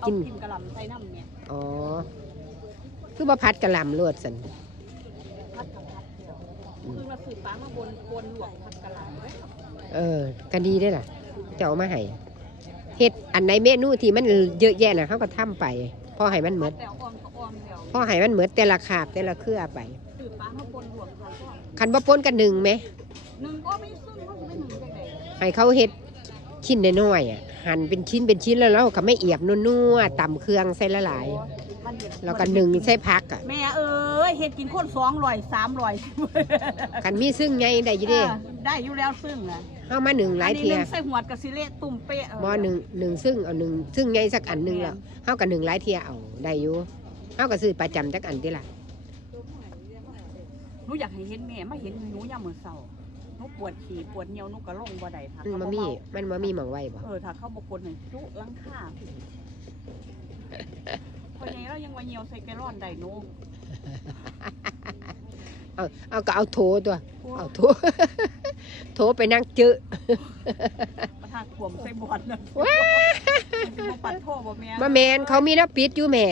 เอากินกินกะหล่ำใส่น้ำเนี่ยอ๋อ คือบ่พัดกะหล่ำรวดสันพัดกับพัดเดียวคือมาสืบป้ามาบนบนหลวงพัดกะหล่ำเว้ยเออก็ดีได้อล่ะ จะเอามาให้เฮ็ดอันไหนเมนูที่มันเยอะแยะน่ะเขาก็ทำไปพอให้มันเหมืพัอดดแล้วอ้อมก็อ้อมแล้วพอให้มันเหมือดแต่ละขาบแต่ละเครือไป สืบป้ามาบนหลวงเขาก็คันบ่ปนกันหนึ่งไหมหนึ่งก็ไม่ซึ่งก็ไม่หนึ่งได้ไงให้เขาเฮ็ดชิ้นน้อยๆอะ หั่นเป็นชิ้นเป็นชิ้นแล้วเราก็ไม่เอียบนัวๆตำเครื่องใส่ละหลายมันเห็นแล้วก็หนึ่งใส่พักอะแม่เอ้ยเฮ็ดกินคนสองร้อยสามร้อยคันมีซึ่งไงได้อยู่เด้ได้อยู่แล้วซึ่งอะเฮามาหนึ่งหลายเทียอันนี้นึ่งใส่หัวดกับสิเละตุ่มเป๊ะเออบ่หนึ่งหนึ่งซึ่งเอาหนึ่งซึ่งไงสักอันหนึงแล้วเฮากับหนึ่งหลายเทียเอาได้อยู่เฮาก็ซื้อประจำจักอันติล่ะหนูอยากให้เห็นแม่มาเห็นหนูยามมื้อเช้าห นูปวดฉี่ปวดเหนียวหนูก็ลงบ่ได้ถ้ามันเขาบ่บ่มีเมามันบ่มีหม่องไว้บ่เออถ้าเขาบ่กดให้จุหลังคาพอใหญ่เรายังว่าเหนียวใส่แกลลอนได้หนูเอาเอาก็เอาโถตัว เอาโถ โถไปนั่งจื้อประทาขวมใส่บอดน่ะว้ามันสิบ่ปัดโทบ่แม่มาแมนเขามีน้ำปิดอยู่แม่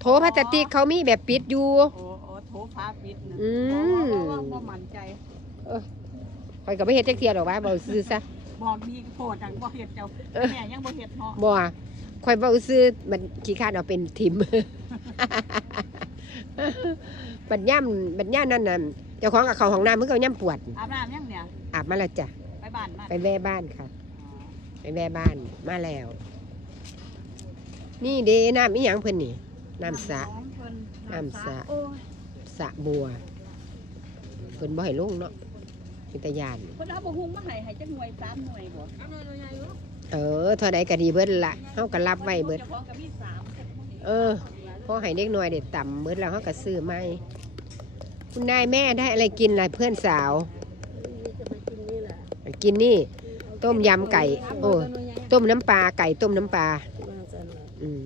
โถพลาสติกเขามีแบบปิดอยู่ โอ้โอ้โถฟ้าปิดน่ะอืมบ่บ่บ่บ่มั่นใจ คอยก็ไม่เฮ็ดจักเทียดอกว่าเบาซื้อซะบอกดีโพดจังบ่เฮ็ดเจ้าแม่ยังบ่เฮ็ดเนาะบ่คอยเบาซื้อมันขี้คร้านเอาเป็นทิมบัดย่ำบัดย่ำนั่นน่ะเจ้าของกับเขาห้องน้ำเพิ่งเอาย่ำปวด อาบน้ำยังเนี่ยอาบมาแล้วจ้ะไปบ้านมาไปแว่บ้านค่ะ ไปแว่บ้านมาแล้ว นี่เด้น้ำอีหยังเพิ่นนี่น้ำสระของเพิ่นน้ำสระ โอ้ยสระบัวเพิ่นบ่ให้ลงเนาะ เป็นตาย่านเพิ่นเอาบ่ฮุงมาให้ให้จักหน่วยสามหน่วยบ่เออเท่าใดก็ดีเบิดละเฮาก็รับไว้เบิดจ้าของก็มีสามเออพอให้เด็กน้อยเด็ดต่ำเบิดแล้วเฮาก็ซื้อใหม่คุณนายแม่ได้อะไรกินล่ะเพื่อนสาว กินนี่ ต้มยำไก่ โอ้ต้มน้ำปลาไก่ต้มน้ำปลาอืม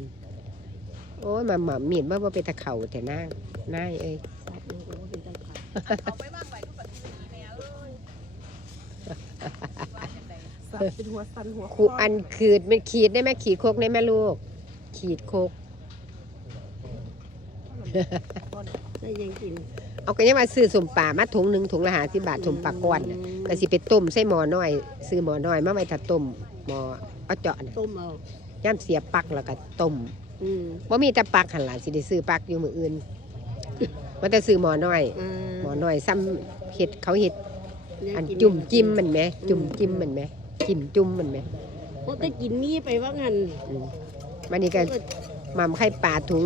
โอ้ยมาหมามีดว่าบ่เป็นตะเข่าแต่นางนายเอ้ยเอาไปบ้างไว้ทุกปัจจุบันแม่เอ้ย สับเป็นหัวสันหัวขูอันขีดมันขีดได้ไหมขีดโคกได้ไหมลูก ขีดโคกได้ยังกินเอาก็ยังมาซื้อสมป่ามาถุงหนึ่งถุงละหาสิบาทสมป่าก้อนน่ะก็สิไปต้มใส่หม้อน้อย ซื้อหม้อน้อยมาไว้ถ้าต้มหม้อเอาเจาะน่ะต้มเอาย่ำเสียบปลักแล้วก็ต้มอืมบ่มีแต่ปลักหันหล่ะสิได้ซื้อปลักอยู่มื้ออื่นมันแต่ซื้อหม้อน้อยอ่าหม้อน้อยซ้ำเฮ็ดเขาเฮ็ดอันจุ่มจิ้มมันแหมจุ่มจิ้มมันแหม จิ้มจุ่มมันแหมเพราะแต่กินมีไปว่างั้นอืมวันนี้ก็หม่ำไข่ปลาถุง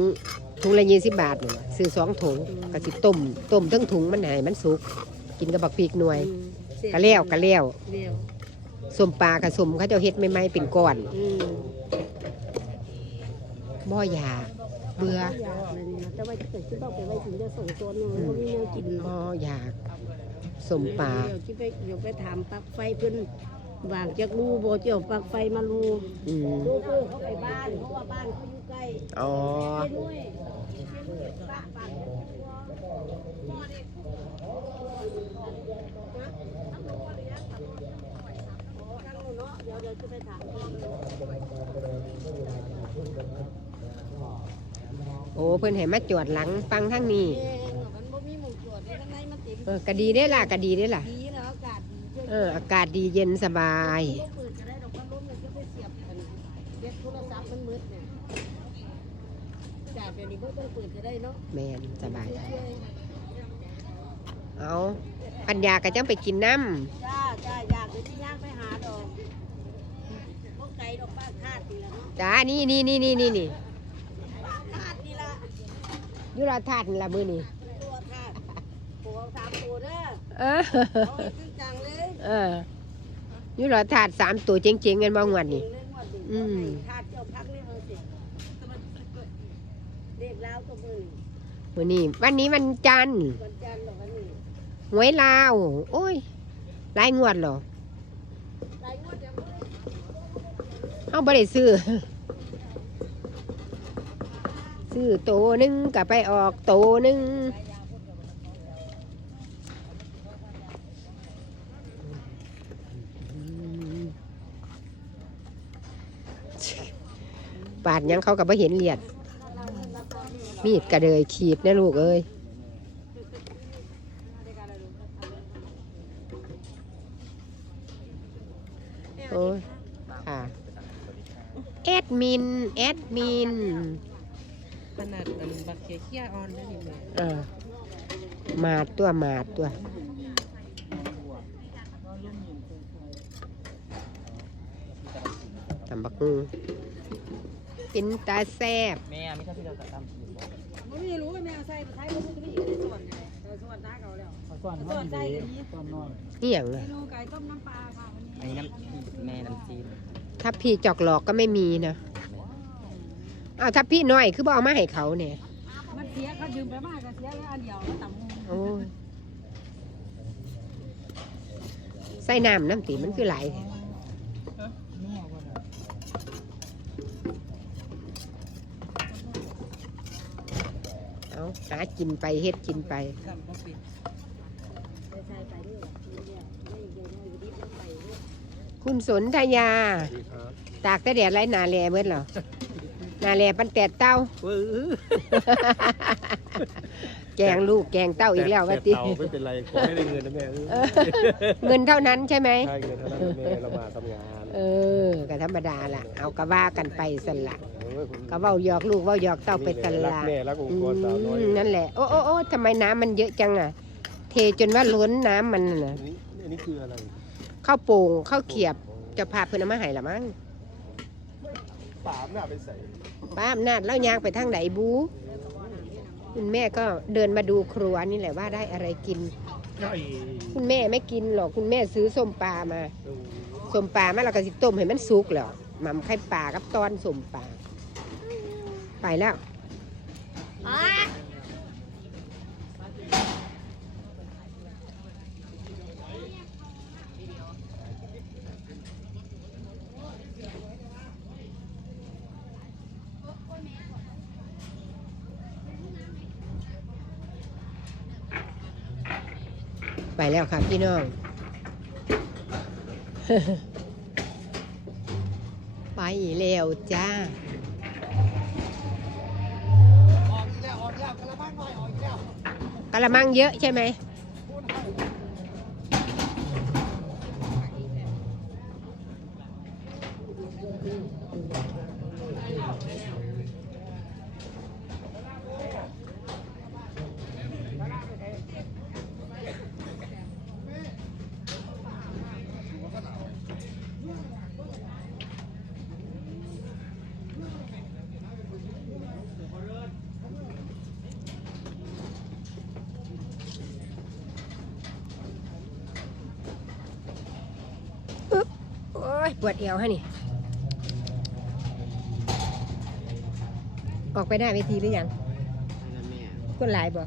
ถุงละ20บาทนี่ล่ะซื้อสองถุงก็สิต้มต้มทั้งถุงมันให้มันสุก กินกับบักพริกหน่วยอืมเสียกะแล้วกะแล้วเลี้ยวสมปลากะสมเขาเจ้าเฮ็ดไม่ไม่ๆเป็นก้อนอืมบ่อยากเบื่ออยากเลยนี่นะแต่ว่าจะเกิดขึ้นต้องไปไว้ถึงจะส่งตัวหนูเพราะมีแนวกินบ่เนาะอยากสมปลาเดี๋ยวคิดไปเดี๋ยวไปถามปลั๊กไฟเพิ่น วางจากรูบ่เจียวปลั๊กไฟมารูอืมลูกเพิ่นเขาไปบ้านเพราะว่าบ้านเขาอยู่ใกล้อ๋อเจ๊นุ้ยเจ๊นุ้ยป้าป้าเดี๋ยวเดี๋ยวจะไปถามพ่อโอ้เพิ่นให้มาจวดหลังฟังทางนี้เองมันบ่มีหมู่ตรวจข้างในมันติดเออก็ดีได้ล่ะก็ดีได้ล่ะ ดี เออ อากาศดีเย็นสบายบ่เปิดก็ได้ดอกพัดลมมันจะไปเสียบกันเด็กโทรศัพท์มันมืดเนี่ยจากเดี๋ยวนี้บ่ต้องเปิดก็ได้เนาะแม่นสบายช่วยเอาปัญญาก็จังไปกินน้จ้าจ้าอยากเลยที่ย่างไปหาดอกพวกไก่ดอกบ้านคาดนี่ละเนาะำจ้านี่นี่นี่นี่นี่นี่บ้านคาดนี่ละยุราธาตุนี่ล่ะมื้อนี้ตัวคาดตัวสามตัวเด้อเออ เอาให้จริงจัง เลยเออยุราธาตุสามตัวเจ๋งๆกันบ่งวดนี่อืมคาดเจ้าพักนี่อาสิเด็กแล้วก็มือมื้อนี้ วันนี้วันจันทร์วันจันทร์หรอวันนี้หวยลาว โอ้ยหลายงวดเหรอหลายงวดยังไม่ได้เอาบ่ได้ซื้อ ซื้อโตหนึ่งก็ไปออกโตหนึ่ง ปาดหยังเขาก็บ่เห็นเลียด มีดกระเดยขีดนะลูกเอ้ยโอ้ยค่ะแอดมินแอดมินขนาดอันบักเคียเคียออนได้นี่แม่เออมาดตัวมาดตัว ตำ บักฮูเป็นตาแซบแม่ไม่ใช่ที่เราจะทำผิดบอกไม่รู้ว่าแม่เอาใส่ใส่ก็ไม่จะไม่อยู่ในส่วนเลยแต่ส่วนน้าเขาแล้วส่วนห้องดีส่วนน้อยนี่อย่างเมนะนูไก่ต้มน้ำปลาค่ะวันอันนี้นี้น้ำแม่น้ำจีนถ้าพี่จอกหลอกก็ไม่มีนะอ้าวถ้าพี่น้อยคือบ่เอามาให้เขาเนี่ยมันเสียเขายืมไปมากก็เสียแล้วอันเดียวก็ต่ำมูโอ้ยใส่น้ำน้ำตีมันคือไหลายแท้เอา หากินไปเฮ็ดกินไปทำบ่เป็นใส่ไปด้วยเนี่ยไม่เดี๋ยวไม่ดีไปด้วยคุณสนธยา ตากแต่แดดไรนาแลเบิดเหรอนาแลปันแตดเต้าแกงลูกแกงเต้าอีกแล้วว่าติต่ไม่เป็นไรขอให้ได้เงินนะแม่เออเงินเท่านั้นใช่ไหมใช่เงินเท่านั้นนะแม่เรามาทำงาน เออก็ธรรมดาล่ะ เอากระว่ากันไปสละเออคุณ ก็เว้าหยอกลูกเว้าหยอกเต้าไปตรัลากดแม่รักองอืค์กรสาวน้อยมนั่นแหละโอ้โอ้โอ้ทำไมน้ำมันเยอะจังอะ เทจนว่าล้นน้ำมันน่ะอันนี้อันนี้คืออะไรข้าวโป่งข้าวเขียบเจะพาเพื่อนเอามาให้ละมั้งปามน่ะไปใส่ป้าอำนาจแล้วยางไปทางไหนบูคุณแม่ก็เดินมาดูครัวนี่แหละว่าได้อะไรกินไก่คุณแม่ไม่กินหรอกคุณแม่ซื้อส้มปลามาเออส้มปลามาเราก็สิต้มให้มันสุกแล้วหม่ำไข่ปลากับตอนส้มปลา ไปแล้วไปแล้วค่ะพี่น้อง ไปแล้วจ้า กระมังเยอะใช่ไหม โอ้ ยปวดเอวฮะนี่ ออกไปได้เวทีหรือยังนั่นแม่คนหลายบ่